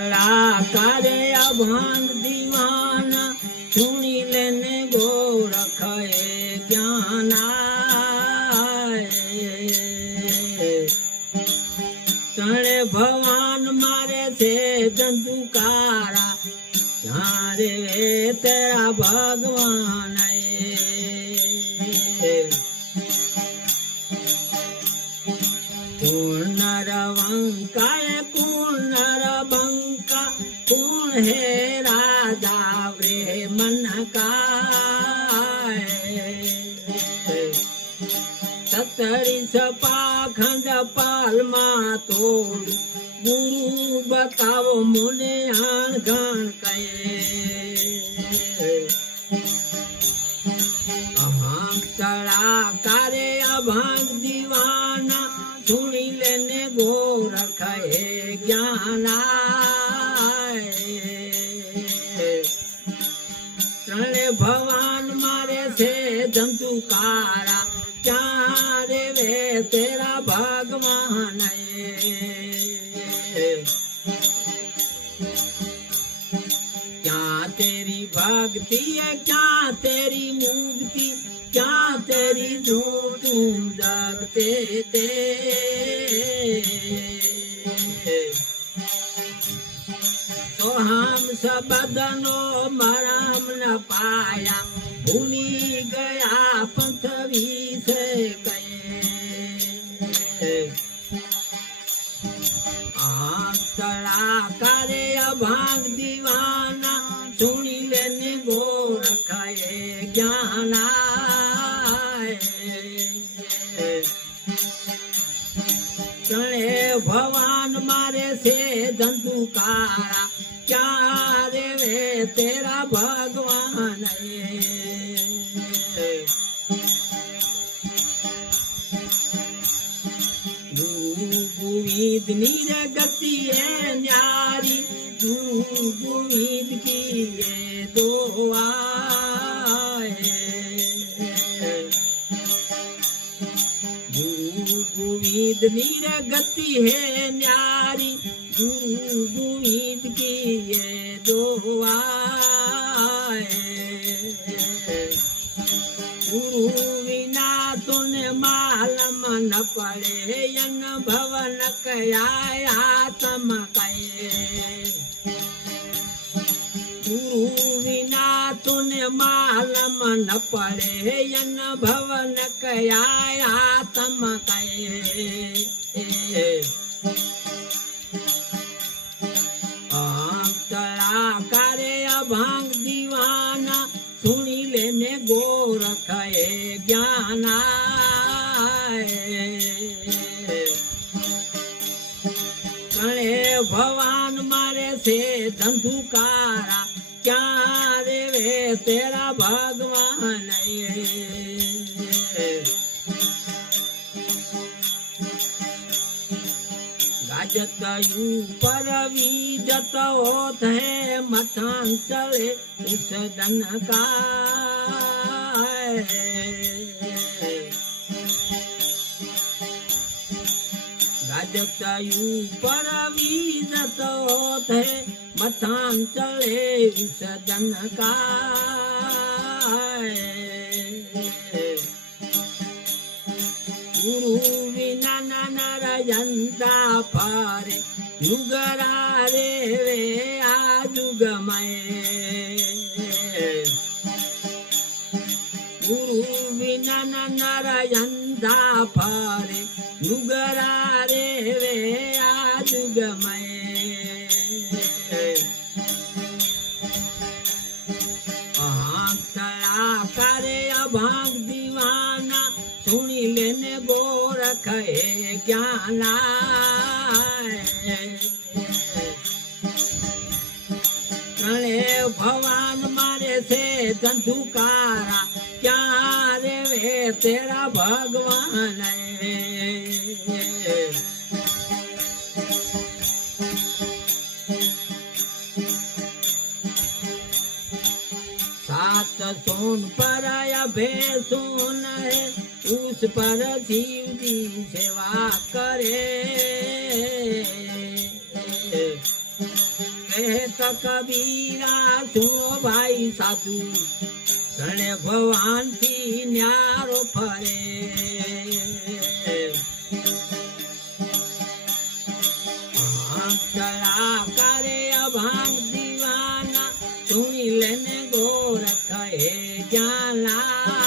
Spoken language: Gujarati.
કારે અભાંગ દીવાના સુણી લેને ગોરખ જ્ઞાન તણે ભવાન પૂર્ણ હે રાજા વ્રે મન સત્તરીસ પાખંડ પાલમાં તો ગુરુ બતાવો મને આણ ગાણ કહે તળા કારે અભાગ દીવાના હુંકારા ક્યારે વે તેરા ભાગમાં ક્યાં તેરી ભક્તિ ક્યાં તેરી મુક્તિ, ક્યાં તેરી ધૂમ ધૂમ જગતે તે? તો હમ સબદનો મારા ન પાયા ભૂલી ગયા પથ વિશે કહે આંતળા કરે અભાગ દીવાના સુણી લે ને ગોરખાએ જ્ઞાનાય ચણે ભવાન મારે છે ધંધુકારા ક્યાં તેરા ભગવાન એ ગુરુગોવિંદ નીર ગતિ ન્યારી ગોવિંદ કી ગુરુ ગોવિંદ નીર ગતિ હે ન્યારી ગુરુ ગોવિંદ કી એ દોઆએ ગુરુ વિના તુને માલમ ન પડે યન ભવન કયા માલમ ન પડે યન ભવન કયા. તમ કહે આંતળા કરે, અભાંગ દીવાના, સુણી લેને ગોરખ એ જ્ઞાનાય. ગણે ભવાન મારે છે ધંધુકારા ક્યારે વે તેરા ભગવાન ગાજતયુ પર વિજત હોત હે મથાન ચલે ઉસ દન ગાજતયુ પરવી વિજત હોત હે મથાન વિસર્જન ગુરુ વિના નારાયણતા પારે યુગરા રે વે આ જુગમય ગુરુ વિના નારાયણતા પારે યુગરા રે વે આ જુગમય આંતળા કરે અભાગ દીવાના. સુણી લેને ગોરખ હે જ્ઞાના ત્રણે ભવાન મારે છે ધંધુકારા. ક્યારે વે તેરા ભગવાન? સસુન પરાયા ભેસુન હે, ઉસ પર જીવની સેવા કરે. કહેત કબીરા સુનો ભાઈ સાસુ શરણે ભવાનથી ન્યારો ફરે. ગોરખ હે જ્ઞાન લાય